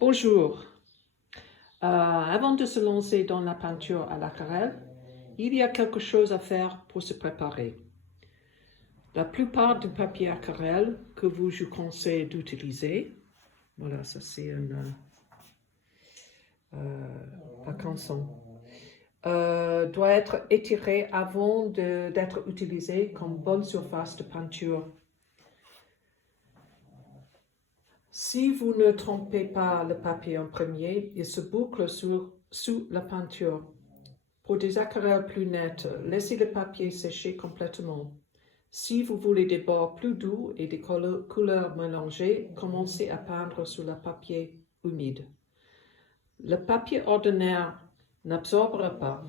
Bonjour. Avant de se lancer dans la peinture à l'aquarelle, il y a quelque chose à faire pour se préparer. La plupart du papier aquarelle que je conseille d'utiliser, voilà, ça c'est un canson, doit être étiré avant d'être utilisé comme bonne surface de peinture. Si vous ne trempez pas le papier en premier, il se boucle sous la peinture. Pour des aquarelles plus nettes, laissez le papier sécher complètement. Si vous voulez des bords plus doux et des couleurs mélangées, commencez à peindre sur le papier humide. Le papier ordinaire n'absorbera pas.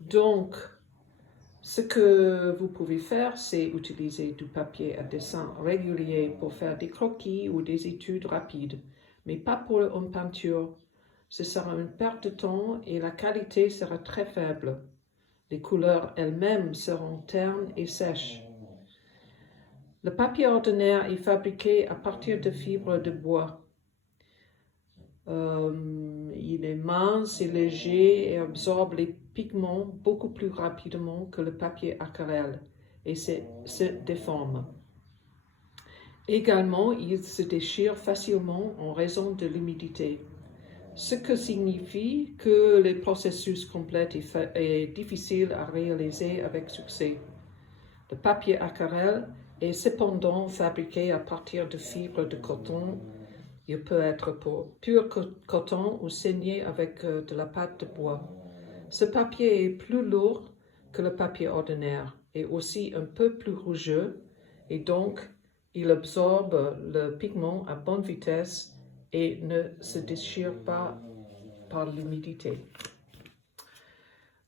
Donc, ce que vous pouvez faire, c'est utiliser du papier à dessin régulier pour faire des croquis ou des études rapides, mais pas pour une peinture. Ce sera une perte de temps et la qualité sera très faible. Les couleurs elles-mêmes seront ternes et sèches. Le papier ordinaire est fabriqué à partir de fibres de bois. Il est mince et léger et absorbe les pigments beaucoup plus rapidement que le papier aquarelle et se déforme. Également, il se déchire facilement en raison de l'humidité, ce qui signifie que le processus complet est difficile à réaliser avec succès. Le papier aquarelle est cependant fabriqué à partir de fibres de coton. Il peut être pour pur coton ou saigné avec de la pâte de bois. Ce papier est plus lourd que le papier ordinaire et aussi un peu plus rougeux et donc il absorbe le pigment à bonne vitesse et ne se déchire pas par l'humidité.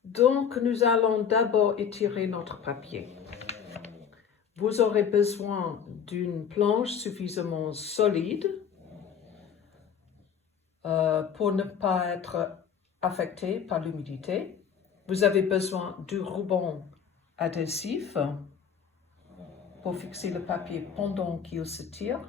Donc nous allons d'abord étirer notre papier. Vous aurez besoin d'une planche suffisamment solide pour ne pas être affecté par l'humidité. Vous avez besoin du ruban adhésif pour fixer le papier pendant qu'il se tire.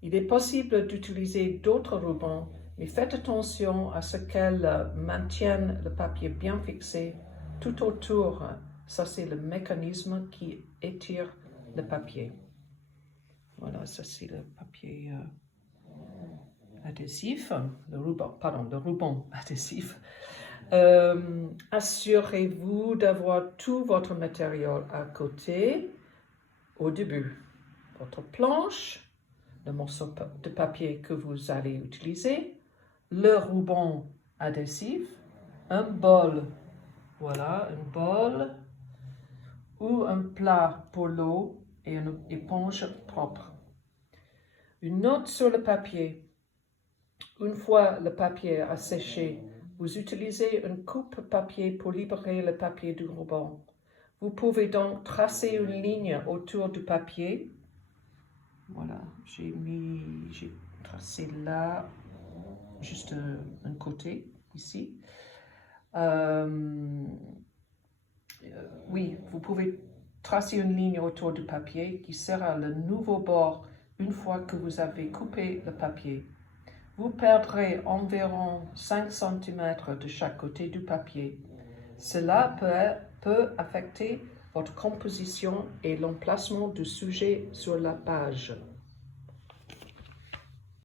Il est possible d'utiliser d'autres rubans, mais faites attention à ce qu'elles maintiennent le papier bien fixé tout autour. Ça, c'est le mécanisme qui étire le papier. Voilà, ça c'est le papier adhésif, le ruban adhésif. Assurez-vous d'avoir tout votre matériel à côté au début. Votre planche, le morceau de papier que vous allez utiliser, le ruban adhésif, un bol, voilà, un bol ou un plat pour l'eau et une éponge propre. Une note sur le papier. Une fois le papier a séché, vous utilisez une coupe papier pour libérer le papier du ruban. Vous pouvez donc tracer une ligne autour du papier. Voilà, j'ai tracé là, juste un côté, ici. Oui, vous pouvez tracer une ligne autour du papier qui sera le nouveau bord une fois que vous avez coupé le papier. Vous perdrez environ 5 cm de chaque côté du papier. Cela peut affecter votre composition et l'emplacement du sujet sur la page.